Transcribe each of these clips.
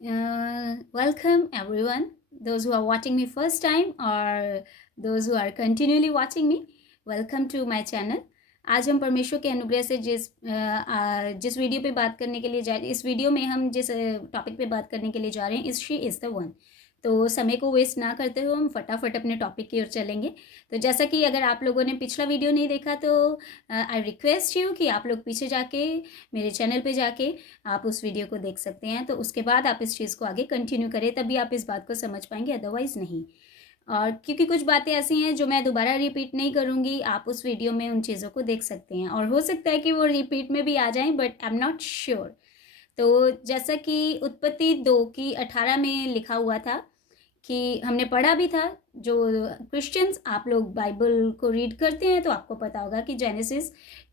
Welcome everyone, those who are watching me first time or those who are continually watching me. Welcome to my channel. आज हम परमेश्वर के अनुग्रह से जिस वीडियो पे बात करने के लिए इस वीडियो में हम जिस टॉपिक पे बात करने के लिए जा रहे हैं शी इज़ द वन। तो समय को वेस्ट ना करते हुए हम फटाफट अपने टॉपिक की ओर चलेंगे। तो जैसा कि अगर आप लोगों ने पिछला वीडियो नहीं देखा तो आई रिक्वेस्ट यू कि आप लोग पीछे जाके मेरे चैनल पे जाके आप उस वीडियो को देख सकते हैं। तो उसके बाद आप इस चीज़ को आगे कंटिन्यू करें, तभी आप इस बात को समझ पाएंगे, अदरवाइज़ नहीं। और क्योंकि कुछ बातें ऐसी हैं जो मैं दोबारा रिपीट नहीं करूँगी, आप उस वीडियो में उन चीज़ों को देख सकते हैं और हो सकता है कि वो रिपीट में भी आ जाएं, but I am not sure. तो जैसा कि उत्पत्ति 2:18 में लिखा हुआ था कि हमने पढ़ा भी था, जो क्रिश्चियंस आप लोग बाइबल को रीड करते हैं तो आपको पता होगा कि जेनेसिस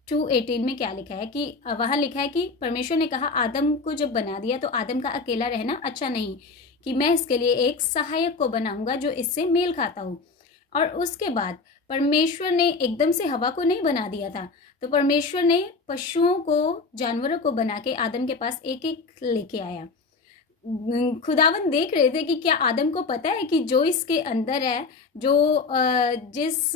2:18 में क्या लिखा है कि वहाँ लिखा है कि परमेश्वर ने कहा आदम को जब बना दिया तो आदम का अकेला रहना अच्छा नहीं, कि मैं इसके लिए एक सहायक को बनाऊंगा जो इससे मेल खाता हो। और उसके बाद परमेश्वर ने एकदम से हवा को नहीं बना दिया था, तो परमेश्वर ने पशुओं को, जानवरों को बना के आदम के पास एक एक लेके आया। खुदावन देख रहे थे कि क्या आदम को पता है कि जो इसके अंदर है, जो जिस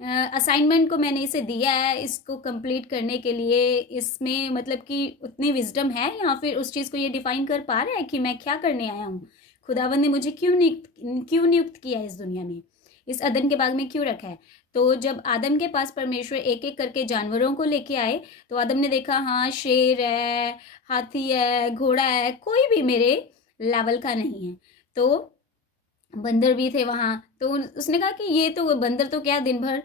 असाइनमेंट को मैंने इसे दिया है इसको कंप्लीट करने के लिए, इसमें मतलब कि उतनी विजडम है या फिर उस चीज़ को ये डिफाइन कर पा रहा है कि मैं क्या करने आया हूँ। खुदावन ने मुझे क्यों नियुक्त किया है इस दुनिया में, इस अदन के बाग में क्यों रखा है। तो जब आदम के पास परमेश्वर एक एक करके जानवरों को लेके आए तो आदम ने देखा, हाँ शेर है, हाथी है, घोड़ा है, कोई भी मेरे लेवल का नहीं है। तो बंदर भी थे वहाँ, तो उसने कहा कि ये तो बंदर तो क्या दिन भर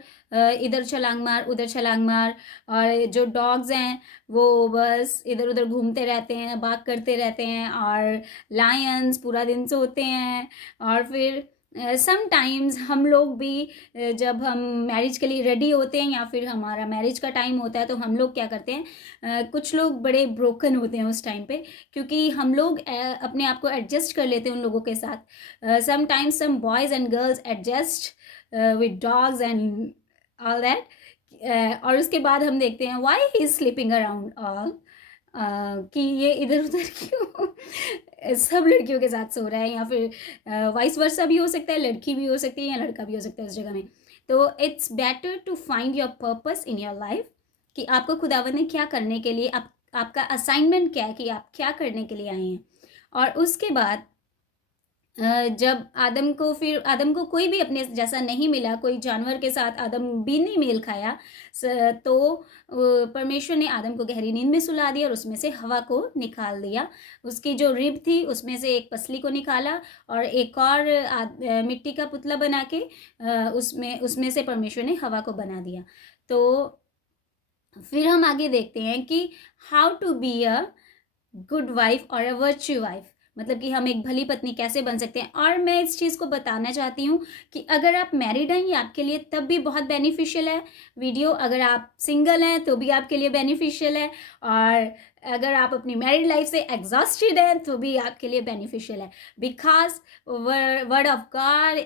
इधर छलांग मार उधर छलांग मार, और जो डॉग्स हैं वो बस इधर उधर घूमते रहते हैं, बाग करते रहते हैं, और लायंस पूरा दिन सोते हैं। और फिर समटाइम्स हम लोग भी जब हम मैरिज के लिए रेडी होते हैं या फिर हमारा मैरिज का टाइम होता है तो हम लोग क्या करते हैं, कुछ लोग बड़े ब्रोकन होते हैं उस टाइम पे, क्योंकि हम लोग अपने आप को एडजस्ट कर लेते हैं उन लोगों के साथ। Sometimes some boys and girls adjust with dogs and all that. और उसके बाद हम देखते हैं why he is sleeping around all, कि ये इधर उधर क्यों सब लड़कियों के साथ सो रहा है, या फिर वाइस वर्सा भी हो सकता है, लड़की भी हो सकती है या लड़का भी हो सकता है उस जगह में। तो it's better to find your purpose in your life, कि आपको खुदावन ने क्या करने के लिए, आपका असाइनमेंट क्या है, कि आप क्या करने के लिए आए हैं। और उसके बाद जब आदम को कोई भी अपने जैसा नहीं मिला, कोई जानवर के साथ आदम भी नहीं मेल खाया, तो परमेश्वर ने आदम को गहरी नींद में सुला दिया और उसमें से हवा को निकाल दिया। उसकी जो रिब थी उसमें से एक पसली को निकाला और एक और मिट्टी का पुतला बना के उसमें से परमेश्वर ने हवा को बना दिया। तो फिर हम आगे देखते हैं कि how to be a good wife और अ वर्च्यू वाइफ, मतलब कि हम एक भली पत्नी कैसे बन सकते हैं। और मैं इस चीज़ को बताना चाहती हूँ कि अगर आप मैरिड हैं ये आपके लिए तब भी बहुत बेनिफिशियल है वीडियो, अगर आप सिंगल हैं तो भी आपके लिए बेनिफिशियल है, और अगर आप अपनी मैरिड लाइफ से एग्जॉस्टेड हैं तो भी आपके लिए बेनिफिशियल है। बिकॉज वर्ड ऑफ गॉड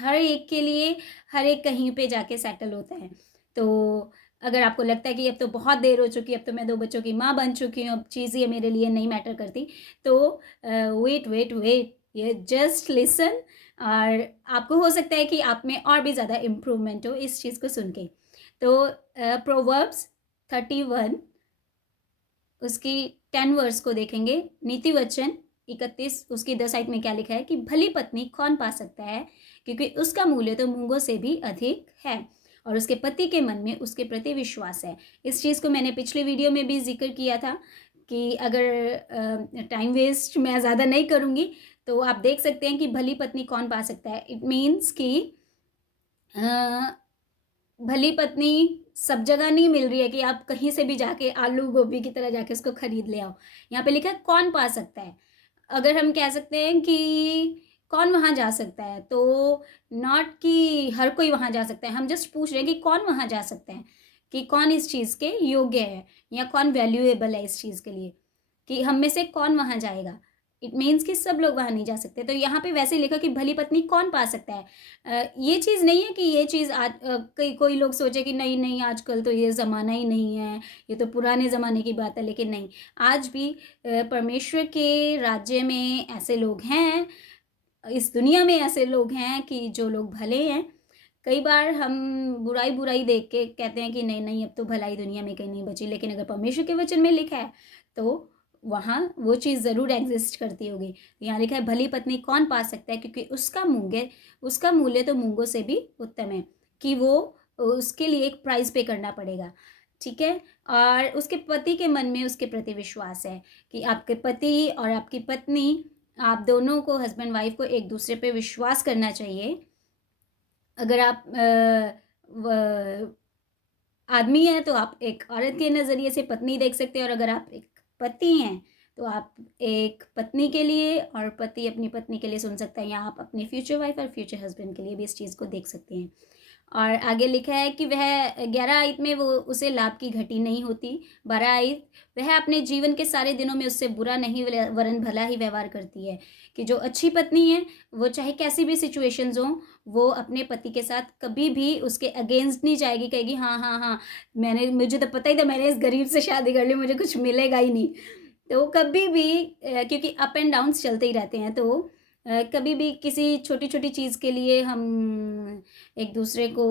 हर एक के लिए, हर एक कहीं पे जाके सेटल होता है। तो अगर आपको लगता है कि अब तो बहुत देर हो चुकी है, अब तो मैं 2 बच्चों की माँ बन चुकी हूँ, अब चीज़ ये मेरे लिए नहीं मैटर करती, तो वेट, ये जस्ट लिसन। और आपको हो सकता है कि आप में और भी ज़्यादा इम्प्रूवमेंट हो इस चीज़ को सुन के। तो प्रोवर्ब्स 31 उसकी 10 वर्स को देखेंगे, नीति वचन 31 उसकी 10 आयत में क्या लिखा है कि भली पत्नी कौन पा सकता है, क्योंकि उसका मूल्य तो मूंगों से भी अधिक है और उसके पति के मन में उसके प्रति विश्वास है। इस चीज़ को मैंने पिछले वीडियो में भी जिक्र किया था कि अगर टाइम वेस्ट मैं ज़्यादा नहीं करूँगी तो आप देख सकते हैं कि भली पत्नी कौन पा सकता है। इट मीन्स कि भली पत्नी सब जगह नहीं मिल रही है कि आप कहीं से भी जाके आलू गोभी की तरह जाके उसको खरीद ले आओ। यहाँ पे लिखा है कौन पा सकता है। अगर हम कह सकते हैं कि कौन वहाँ जा सकता है, तो नॉट कि हर कोई वहाँ जा सकता है, हम जस्ट पूछ रहे हैं कि कौन वहाँ जा सकता है, कि कौन इस चीज़ के योग्य है या कौन वैल्यूएबल है इस चीज़ के लिए, कि हम में से कौन वहाँ जाएगा। इट मीन्स कि सब लोग वहाँ नहीं जा सकते। तो यहाँ पे वैसे लिखा कि भली पत्नी कौन पा सकता है। ये चीज़ नहीं है कि ये चीज़ आज कोई लोग सोचे कि नहीं नहीं आजकल तो ये ज़माना ही नहीं है, ये तो पुराने ज़माने की बात है। लेकिन नहीं, आज भी परमेश्वर के राज्य में ऐसे लोग हैं, इस दुनिया में ऐसे लोग हैं कि जो लोग भले हैं। कई बार हम बुराई देख के कहते हैं कि नहीं नहीं अब तो भलाई दुनिया में कहीं नहीं बची, लेकिन अगर परमेश्वर के वचन में लिखा है तो वहाँ वो चीज़ ज़रूर एग्जिस्ट करती होगी। यहाँ लिखा है भली पत्नी कौन पा सकता है, क्योंकि उसका मूल्य तो मूंगों से भी उत्तम है, कि वो उसके लिए एक प्राइस पे करना पड़ेगा। ठीक है। और उसके पति के मन में उसके प्रति विश्वास है कि आपके पति और आपकी पत्नी, आप दोनों को, हस्बैंड वाइफ को एक दूसरे पे विश्वास करना चाहिए। अगर आप आदमी हैं तो आप एक औरत के नज़रिए से पत्नी देख सकते हैं, और अगर आप एक पति हैं तो आप एक पत्नी के लिए, और पति अपनी पत्नी के लिए सुन सकता है, या आप अपने फ्यूचर वाइफ और फ्यूचर हस्बैंड के लिए भी इस चीज़ को देख सकते हैं। और आगे लिखा है कि वह 11 आयत में वो उसे लाभ की घटी नहीं होती। 12 आयत, वह अपने जीवन के सारे दिनों में उससे बुरा नहीं वरन भला ही व्यवहार करती है। कि जो अच्छी पत्नी है वो चाहे कैसी भी सिचुएशंस हों, वो अपने पति के साथ कभी भी उसके अगेंस्ट नहीं जाएगी, कहेगी हाँ हाँ हाँ मुझे तो पता ही था, मैंने इस गरीब से शादी कर ली, मुझे कुछ मिलेगा ही नहीं। तो कभी भी क्योंकि अप एंड डाउन्स चलते ही रहते हैं, तो कभी भी किसी छोटी छोटी चीज़ के लिए हम एक दूसरे को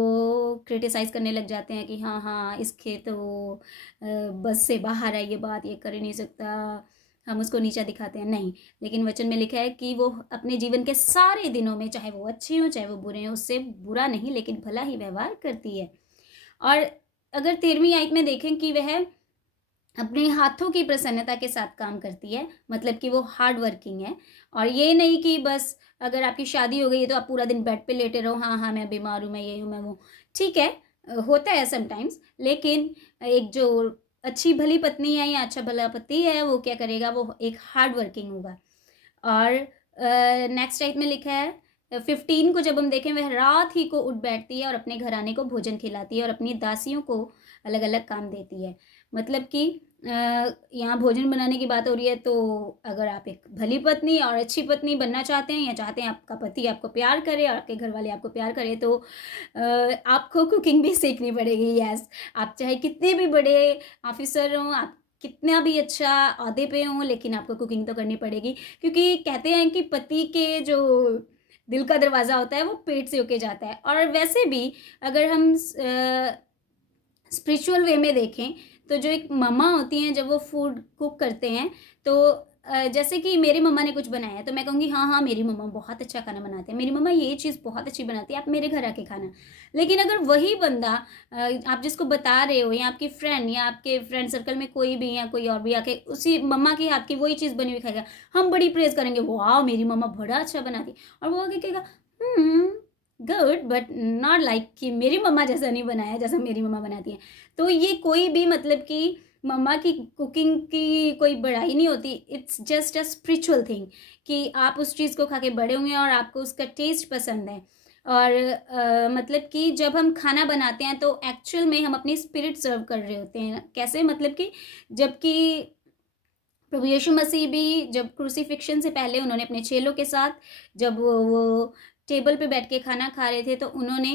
क्रिटिसाइज़ करने लग जाते हैं कि हाँ हाँ इसके तो बस से बाहर है ये बात, ये कर ही नहीं सकता, हम उसको नीचा दिखाते हैं। नहीं, लेकिन वचन में लिखा है कि वो अपने जीवन के सारे दिनों में, चाहे वो अच्छे हों चाहे वो बुरे हों, उससे बुरा नहीं लेकिन भला ही व्यवहार करती है। और अगर 13वीं आयत में देखें कि वह अपने हाथों की प्रसन्नता के साथ काम करती है, मतलब कि वो हार्ड वर्किंग है। और ये नहीं कि बस अगर आपकी शादी हो गई है तो आप पूरा दिन बेड पे लेटे रहो, हाँ हाँ मैं बीमार हूँ, मैं ये हूँ, मैं वो। ठीक है, होता है समटाइम्स, लेकिन एक जो अच्छी भली पत्नी है या अच्छा भला पति है, वो क्या करेगा, वो एक हार्ड वर्किंग होगा। और नेक्स्ट आयत में लिखा है 15 को जब हम देखें, वह रात ही को उठ बैठती है और अपने घराने को भोजन खिलाती है और अपनी दासियों को अलग अलग काम देती है। मतलब कि यहाँ भोजन बनाने की बात हो रही है, तो अगर आप एक भली पत्नी और अच्छी पत्नी बनना चाहते हैं, या चाहते हैं आपका पति आपको प्यार करे और आपके घर वाले आपको प्यार करे, तो आपको कुकिंग भी सीखनी पड़ेगी। यस, आप चाहे कितने भी बड़े ऑफिसर हों, आप कितना भी अच्छा ओहदे पे हों, लेकिन आपको कुकिंग तो करनी पड़ेगी, क्योंकि कहते हैं कि पति के जो दिल का दरवाज़ा होता है वो पेट से होके जाता है। और वैसे भी अगर हम स्पिरिचुअल वे में देखें, तो जो एक मम्मा होती हैं, जब वो फूड कुक करते हैं, तो जैसे कि मेरी मम्मा ने कुछ बनाया है तो मैं कहूँगी हाँ हाँ मेरी मम्मा बहुत अच्छा खाना बनाते हैं, मेरी मम्मा ये चीज़ बहुत अच्छी बनाती है, आप मेरे घर आके खाना। लेकिन अगर वही बंदा आप जिसको बता रहे हो, या आपकी फ्रेंड, या आपके फ्रेंड सर्कल में कोई भी या कोई और भी आके उसी मम्मा के हाथ की वही चीज़ बनी हुई खाएगा, हम बड़ी प्रेज़ करेंगे, वाह मेरी मम्मा बड़ा अच्छा बनाती है, और वो आगे कहेगा गुड बट नॉट लाइक कि मेरी मम्मा जैसा नहीं बनाया जैसा मेरी मम्मा बनाती हैं। तो ये कोई भी मतलब कि मम्मा की कुकिंग की कोई बड़ाई नहीं होती, it's just a spiritual thing, कि आप उस चीज़ को खा के बड़े हुए हैं और आपको उसका टेस्ट पसंद है। और मतलब कि जब हम खाना बनाते हैं तो एक्चुअल में हम अपनी स्पिरिट सर्व कर रहे होते हैं। कैसे, मतलब कि जबकि प्रभु यीशु मसीह भी जब क्रूसिफिक्शन से पहले उन्होंने अपने चेलों के साथ जब वो टेबल पे बैठ के खाना खा रहे थे, तो उन्होंने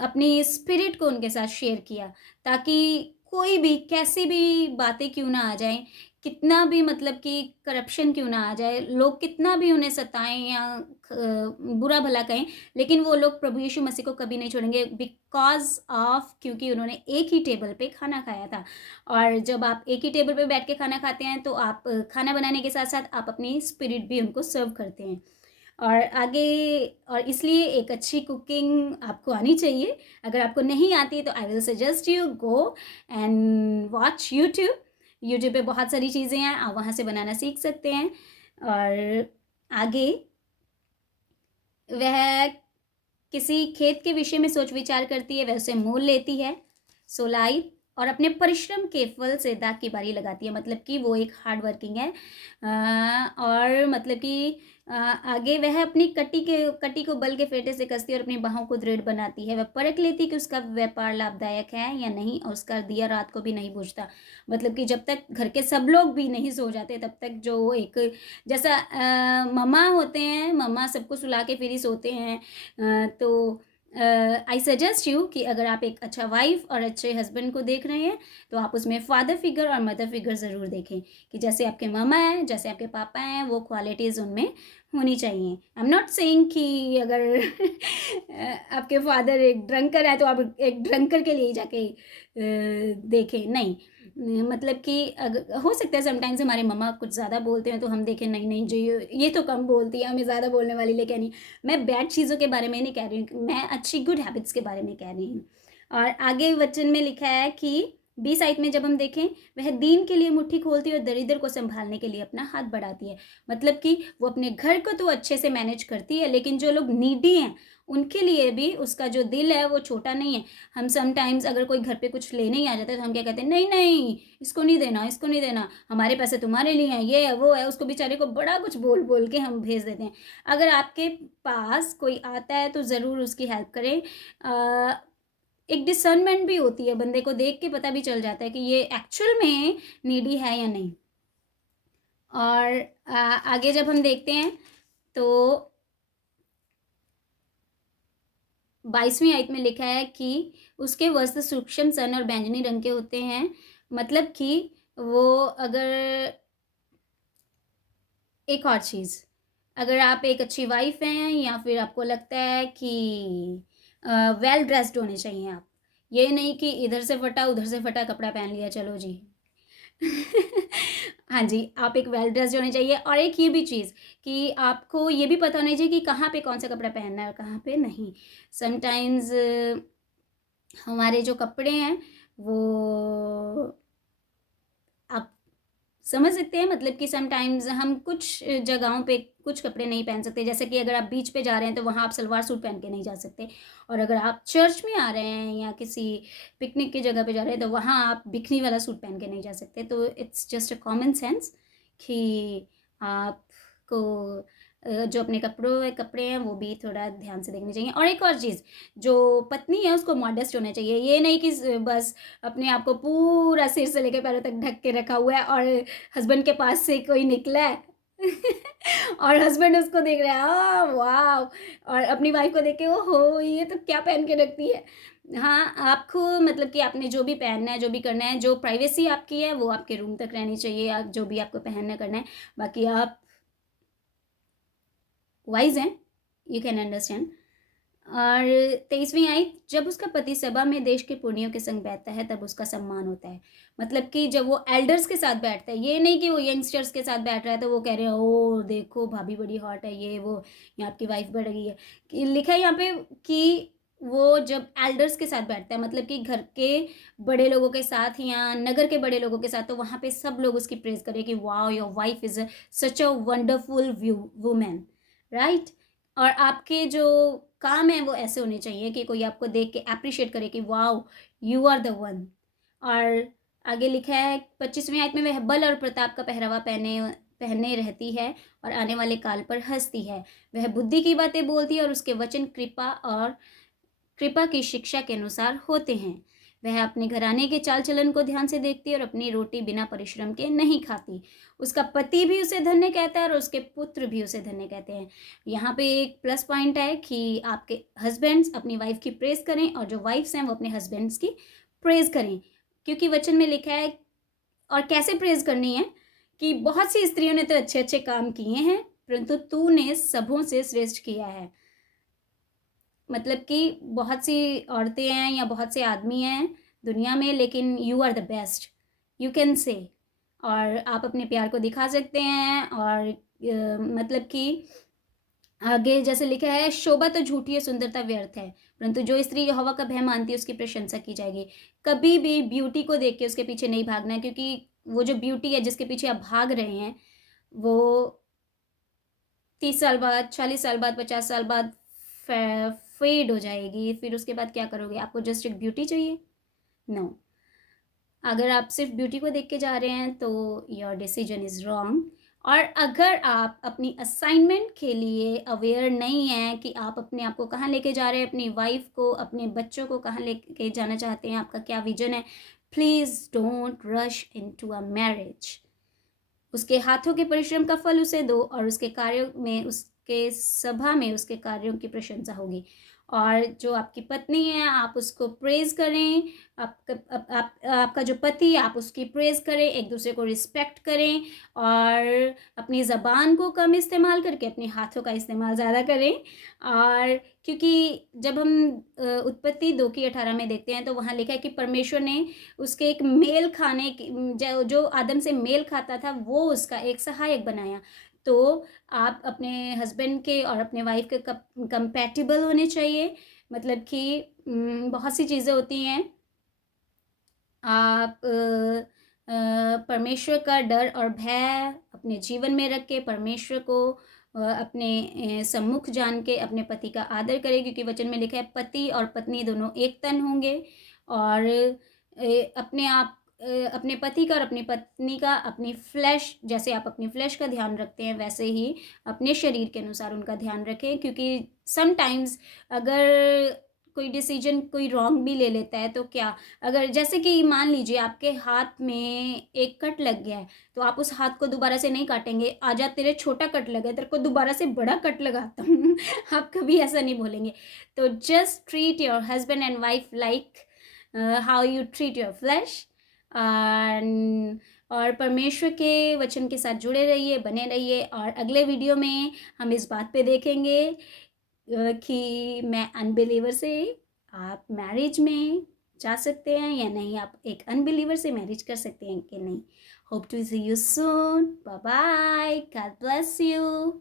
अपनी स्पिरिट को उनके साथ शेयर किया, ताकि कोई भी कैसी भी बातें क्यों ना आ जाएं, कितना भी मतलब कि करप्शन क्यों ना आ जाए, लोग कितना भी उन्हें सताएं या बुरा भला कहें, लेकिन वो लोग प्रभु यीशु मसीह को कभी नहीं छोड़ेंगे, बिकॉज ऑफ क्योंकि उन्होंने एक ही टेबल पे खाना खाया था। और जब आप एक ही टेबल पे बैठ के खाना खाते हैं, तो आप खाना बनाने के साथ साथ आप अपनी स्पिरिट भी उनको सर्व करते हैं। और आगे, और इसलिए एक अच्छी कुकिंग आपको आनी चाहिए। अगर आपको नहीं आती तो I will suggest you go and watch YouTube पे बहुत सारी चीज़ें हैं, आप वहाँ से बनाना सीख सकते हैं। और आगे वह किसी खेत के विषय में सोच विचार करती है, वह उसे मोल लेती है। 16 और अपने परिश्रम के फल से दाग की बारी लगाती है। मतलब कि वो एक हार्ड वर्किंग है और मतलब कि आगे वह अपनी कटी को बल के फेटे से कसती है और अपनी बाहों को दृढ़ बनाती है। वह परख लेती कि उसका व्यापार लाभदायक है या नहीं और उसका दिया रात को भी नहीं बुझता। मतलब कि जब तक घर के सब लोग भी नहीं सो जाते तब तक जो एक जैसा मम्मा होते हैं, मम्मा सबको सुला के फिर ही सोते हैं। तो आई सजेस्ट यू कि अगर आप एक अच्छा वाइफ और अच्छे हस्बैंड को देख रहे हैं तो आप उसमें फादर फिगर और मदर फिगर ज़रूर देखें कि जैसे आपके मामा हैं, जैसे आपके पापा हैं, वो क्वालिटीज़ उनमें होनी चाहिए। आई एम नॉट सेइंग कि अगर आपके फादर एक ड्रंकर है तो आप एक ड्रंकर के लिए जाके देखें, नहीं। मतलब कि अगर हो सकता है समटाइम्स हमारे मम्मा कुछ ज़्यादा बोलते हैं तो हम देखें नहीं नहीं जो ये तो कम बोलती है, हमें ज़्यादा बोलने वाली लेकिन नहीं। मैं बैड चीज़ों के बारे में नहीं कह रही हूँ, मैं अच्छी गुड हैबिट्स के बारे में कह रही हूँ। और आगे वचन में लिखा है कि 20 आयत में जब हम देखें, वह दीन के लिए मुट्ठी खोलती है और दरिद्र को संभालने के लिए अपना हाथ बढ़ाती है। मतलब कि वो अपने घर को तो अच्छे से मैनेज करती है लेकिन जो लोग नीडी हैं उनके लिए भी उसका जो दिल है वो छोटा नहीं है। हम समटाइम्स अगर कोई घर पे कुछ लेने ही आ जाता है तो हम क्या कहते हैं, नहीं नहीं इसको नहीं देना, इसको नहीं देना, हमारे पैसे तुम्हारे लिए हैं, ये है वो है, उसको बेचारे को बड़ा कुछ बोल बोल के हम भेज देते हैं। अगर आपके पास कोई आता है तो ज़रूर उसकी हेल्प करें। एक डिसर्नमेंट भी होती है, बंदे को देख के पता भी चल जाता है कि ये एक्चुअल में नीडी है या नहीं। और आगे जब हम देखते हैं तो 22वीं आयत में लिखा है कि उसके वस्त्र सूक्ष्म सन और बैंगनी रंग के होते हैं। मतलब कि वो अगर एक और चीज़, अगर आप एक अच्छी वाइफ हैं या फिर आपको लगता है कि वेल ड्रेस्ड होने चाहिए आप, ये नहीं कि इधर से फटा उधर से फटा कपड़ा पहन लिया चलो जी। हाँ जी, आप एक वेल ड्रेस्ड होने चाहिए और एक ये भी चीज़ कि आपको ये भी पता होना चाहिए कि कहाँ पे कौन सा कपड़ा पहनना है और कहाँ पे नहीं। समटाइम्स हमारे जो कपड़े हैं वो आप समझ सकते हैं, मतलब कि समटाइम्स हम कुछ जगहों पे कुछ कपड़े नहीं पहन सकते। जैसे कि अगर आप बीच पे जा रहे हैं तो वहाँ आप सलवार सूट पहन के नहीं जा सकते, और अगर आप चर्च में आ रहे हैं या किसी पिकनिक की जगह पे जा रहे हैं तो वहाँ आप बिकनी वाला सूट पहन के नहीं जा सकते। तो it's just a common sense कि आपको जो अपने कपड़े हैं वो भी थोड़ा ध्यान से देखने चाहिए। और एक और चीज़, जो पत्नी है उसको मॉडेस्ट होना चाहिए। ये नहीं कि बस अपने आप को पूरा सिर से लेकर पैरों तक ढक के रखा हुआ है और हस्बैंड के पास से कोई निकला है और हस्बैंड उसको देख रहा है वाह, और अपनी वाइफ को देख के ओहो ये तो क्या पहन के रखती है। हाँ, आपको मतलब कि आपने जो भी पहनना है, जो भी करना है, जो प्राइवेसी आपकी है वो आपके रूम तक रहनी चाहिए। आप जो भी आपको पहनना करना है, बाकी आप वाइज हैं, यू कैन अंडरस्टैंड। और 23वीं आई, जब उसका पति सभा में देश के पुण्यों के संग बैठता है तब उसका सम्मान होता है। मतलब कि जब वो एल्डर्स के साथ बैठता है, ये नहीं कि वो यंगस्टर्स के साथ बैठ रहा है तो वो कह रहे हैं ओ देखो भाभी बड़ी हॉट है, ये वो, या आपकी वाइफ बढ़ गई है। लिखा है यहाँ पे कि वो जब एल्डर्स के साथ बैठता है, मतलब कि घर के बड़े लोगों के साथ या नगर के बड़े लोगों के साथ, तो वहाँ पे सब लोग उसकी प्रेज करें कि wow your wife is such a wonderful women, right. और आपके जो काम है वो ऐसे होने चाहिए कि कोई आपको देख के अप्रिशिएट करे कि wow you are the one. और आगे लिखा है 25वीं आयत में, वह बल और प्रताप का पहरावा पहने पहने रहती है और आने वाले काल पर हंसती है। वह बुद्धि की बातें बोलती है और उसके वचन कृपा की शिक्षा के अनुसार होते हैं। वह अपने घराने के चाल चलन को ध्यान से देखती है और अपनी रोटी बिना परिश्रम के नहीं खाती। उसका पति भी उसे धन्य कहता है और उसके पुत्र भी उसे धन्य कहते हैं। यहाँ पे एक प्लस पॉइंट है कि आपके हस्बैंड्स अपनी वाइफ की प्रेज करें और जो वाइफ्स हैं वो अपने हस्बैंड्स की प्रेज करें, क्योंकि वचन में लिखा है। और कैसे प्रेज करनी है कि बहुत सी स्त्रियों ने तो अच्छे अच्छे काम किए हैं परंतु तूने सबों से श्रेष्ठ किया है। मतलब कि बहुत सी औरतें हैं या बहुत से आदमी हैं दुनिया में, लेकिन you are the best, you can say. और आप अपने प्यार को दिखा सकते हैं। और मतलब कि आगे जैसे लिखा है, शोभा तो झूठी है, सुंदरता व्यर्थ है, परंतु जो स्त्री यहोवा का भय मानती है उसकी प्रशंसा की जाएगी। कभी भी ब्यूटी को देख के उसके पीछे नहीं भागना है, क्योंकि वो जो ब्यूटी है जिसके पीछे आप भाग रहे हैं वो 30 साल बाद, 40 साल बाद, 50 साल बाद फेड हो जाएगी। फिर उसके बाद क्या करोगे? आपको जस्ट एक ब्यूटी चाहिए? नो। अगर आप सिर्फ ब्यूटी को देख के जा रहे हैं तो योर डिसीजन इज़ रॉन्ग। और अगर आप अपनी असाइनमेंट के लिए अवेयर नहीं हैं कि आप अपने आप को कहाँ लेके जा रहे हैं, अपनी वाइफ को, अपने बच्चों को कहाँ लेके जाना चाहते हैं, आपका क्या विजन है, please don't rush into a marriage. उसके हाथों के परिश्रम का फल उसे दो और उसके कार्यों में, उसके सभा में उसके कार्यों की प्रशंसा होगी। और जो आपकी पत्नी है आप उसको प्रेज करें, आपका जो पति है आप उसकी प्रेज करें, एक दूसरे को रिस्पेक्ट करें और अपनी ज़बान को कम इस्तेमाल करके अपने हाथों का इस्तेमाल ज़्यादा करें। और क्योंकि जब हम उत्पत्ति 2:18 में देखते हैं तो वहाँ लिखा है कि परमेश्वर ने उसके एक मेल खाने की, जो आदम से मेल खाता था वो उसका एक सहायक बनाया। तो आप अपने हस्बैंड के और अपने वाइफ के कंपैटिबल होने चाहिए। मतलब कि बहुत सी चीज़ें होती हैं, आप परमेश्वर का डर और भय अपने जीवन में रख के परमेश्वर को अपने सम्मुख जान के अपने पति का आदर करें, क्योंकि वचन में लिखा है पति और पत्नी दोनों एक तन होंगे। और अपने पति का और अपनी पत्नी का, अपनी फ्लैश, जैसे आप अपनी फ्लैश का ध्यान रखते हैं वैसे ही अपने शरीर के अनुसार उनका ध्यान रखें। क्योंकि समटाइम्स अगर कोई डिसीजन कोई रॉन्ग भी ले लेता है तो क्या, अगर जैसे कि मान लीजिए आपके हाथ में एक कट लग गया है तो आप उस हाथ को दोबारा से नहीं काटेंगे, आजा तेरे छोटा कट लगा है तेरे को दोबारा से बड़ा कट लगाता हूँ आप कभी ऐसा नहीं बोलेंगे। तो just treat your husband and wife like how you treat your flash. और परमेश्वर के वचन के साथ जुड़े रहिए, बने रहिए। और अगले वीडियो में हम इस बात पे देखेंगे कि मैं अनबिलीवर से आप मैरिज में जा सकते हैं या नहीं, आप एक अनबिलीवर से मैरिज कर सकते हैं कि नहीं। Hope to see you soon, bye bye, God bless you.